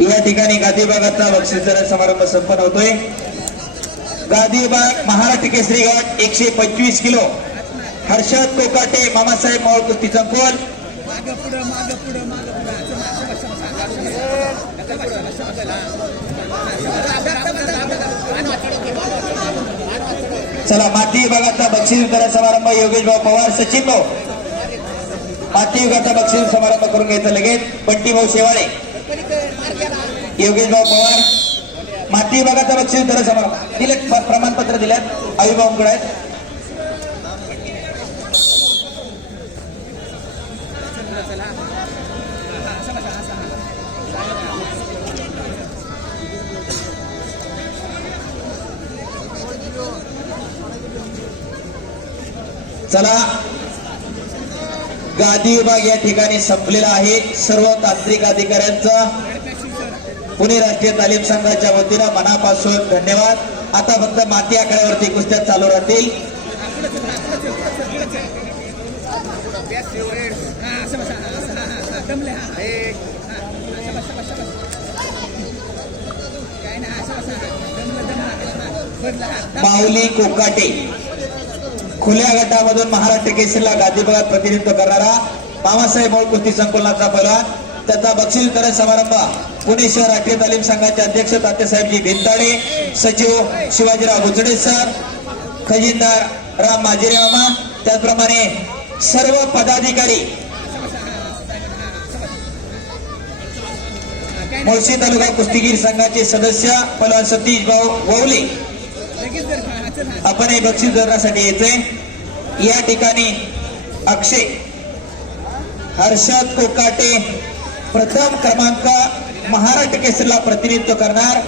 या ठिकाणी गादीबागाचा बक्षीस समारंभ संपन्न होतोय. गादीबाग महाराष्ट्र केसरी गट एकशे पंचवीस किलो. हर्षद कोकाटे मामासाहेब मावळ कुस्ती चंपल चला माती विभागाचा बक्षीस वितरण समारंभ योगेश भाऊ पवार सचिन भाऊ. माती विभागाचा बक्षीस समारंभ करून घ्यायचा लगेच. बंटी भाऊ शेवाळे. योगेशभाव पवार. माती विभागाचा बक्षीस वितरण समारंभ दिले प्रमाणपत्र दिल्यात अभिभाऊकडे आहेत. चला. गादी विभाग या ठिकाणी संपलेला आहे. सर्व तांत्रिक अधिकाऱ्यांचा पुणे राष्ट्रीय तालीम संघाच्या वतीनं मनापासून धन्यवाद. आता फक्त माती आकड्यावरती कुस्त्या चालू राहतील. माऊली कोकाटे. खुल्या गटामधून महाराष्ट्र केसरीला गाजीबागात प्रतिनिधित्व करणारा मामासाहेब मोळ कुस्ती संकुलनाचा पहिला त्याचा बक्षीस वितरण समारंभ पुणे शहर राष्ट्रीय तालीम संघाचे अध्यक्ष तात्यासाहेबजी भिंताडे सचिव शिवाजीराव गुचडे सर खजिनदार राम माजिरे मामा त्याचप्रमाणे सर्व पदाधिकारी मुळशी तालुका कुस्तीगीर संघाचे सदस्य पलवान सतीश भाऊ ववले. आपण हे बक्षीस धरण्यासाठी येतोय या ठिकाणी अक्षय हर्षद कोकाटे प्रथम क्रमांक महाराष्ट्र केसरीला प्रतिनिधित्व करणार.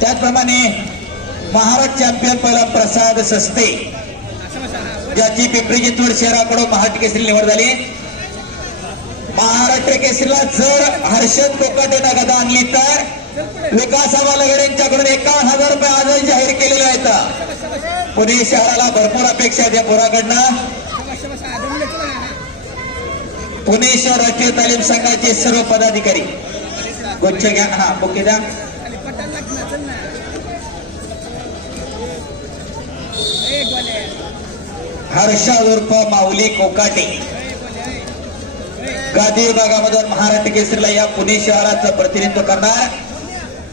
त्याचप्रमाणे महाराष्ट्र चॅम्पियन पहिला प्रसाद सस्ते ज्याची पिंपरी चिंचवड शहराकडून महाराष्ट्र केसरी निवड झाली. महाराष्ट्र केसरीला जर हर्षद कोकाटेनं गदा आणली तर विकास आम्हाला यांच्याकडून एकावन्न हजार रुपये आजही जाहीर केलेला आहे पुणे शहराला भरपूर अपेक्षा आहे त्या पोराकडनं असं बस, हा. दमलं, चला, हा. पुणे शहर राष्ट्रीय तालीम संघाचे सर्व पदाधिकारी. गोच्छ घ्या. हा ओके द्या. हर्षा उर्फ माऊली कोकाटे. गादी विभागामधून महाराष्ट्र केसरीला या पुणे शहराचं प्रतिनिधित्व करणार.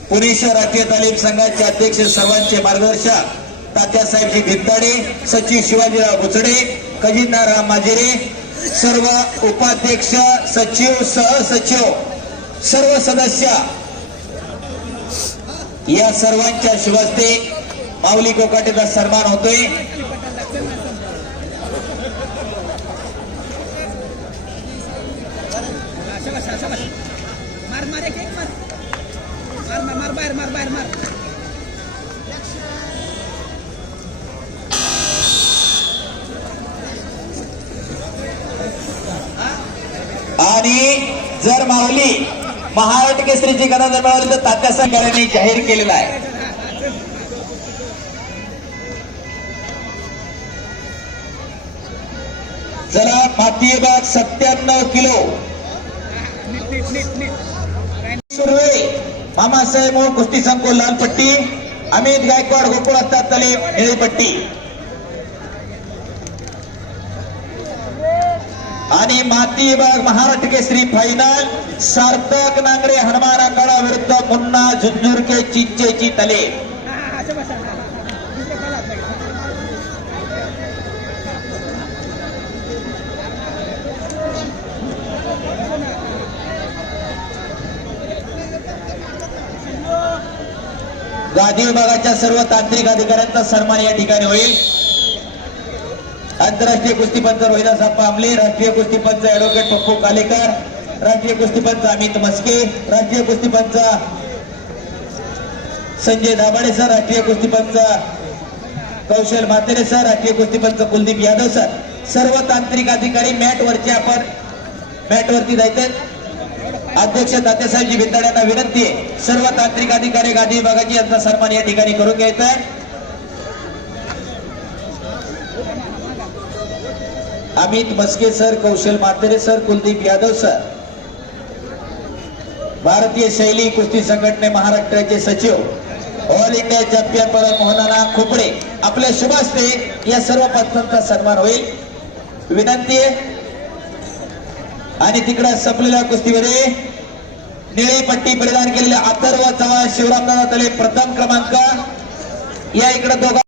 पुणे शहर राष्ट्रीय तालीम संघाचे अध्यक्ष सर्वांचे मार्गदर्शक तात्यासाहेबजी भित्ताडे सचिव शिवाजीराव भुचडे खजिनदार राम माजिरे सर्व उपाध्यक्ष सचिव सहसचिव सर्व सदस्य या सर्वांच्या शुभस्ते माऊली कोकाटेचा सन्मान होतोय खाली पटायला लाग, चल ना, चल. हा, असं बस, असं मार मार मार मार मार मार बाहेर मार बाहेर मार जर माऊली महाराष्ट्र केसरीची गदा मिळाली तर तात्या यांनी जाहीर केलेला आहे. जरा माती विभाग सत्त्याण्णव किलो. सुर्वे मामासाहेब कुस्ती संकुल लालपट्टी. अमित गायकवाड गोकुळ असतात तले निळी पट्टी. आणि माती विभाग महाराष्ट्र केसरी फायनल सार्थक नांगरे हनुमान आखाडा विरुद्ध मुन्ना झुंझुरके चिंचेची तले. गादी विभागाच्या सर्व तांत्रिक अधिकाऱ्यांचा सन्मान या ठिकाणी होईल. आंतरराष्ट्रीय कुस्तीपंच रोहिदास साप्पा आमले राष्ट्रीय कुस्तीपंच ऍडव्होकेट पप्पू कालेकर राष्ट्रीय कुस्तीपंच अमित मस्के राष्ट्रीय कुस्तीपंच संजय दाभाडे सर राष्ट्रीय कुस्तीपंच कौशल मातेरे सर राष्ट्रीय कुस्तीपंच कुलदीप यादव सर. सर्व तांत्रिक अधिकारी मॅट वरचे आपण मॅट वरती जायचे अध्यक्ष तात्यासाहेबजी भिंताड्यांना विनंती आहे. सर्व तांत्रिक अधिकारी गादी विभागाची यांचा सन्मान या ठिकाणी करून घ्यायचा आहे. Amit Maske sir Kaushal Matere sir Kuldeep Yadav sir. भारतीय शैली कुस्ती संघटने महाराष्ट्राचे सचिव ऑल इंडिया चॅम्पियन पद मोहनाना खोपडे. आपल्या शुभ या सर्व पत्रांचा सन्मान होईल. विनंती आहे. आणि तिकडे संपलेल्या कुस्तीमध्ये निळी पट्टी परिधान केलेल्या अथर्व चव्हाण शिवरामदादा तले प्रथम क्रमांक. या इकडे दोघा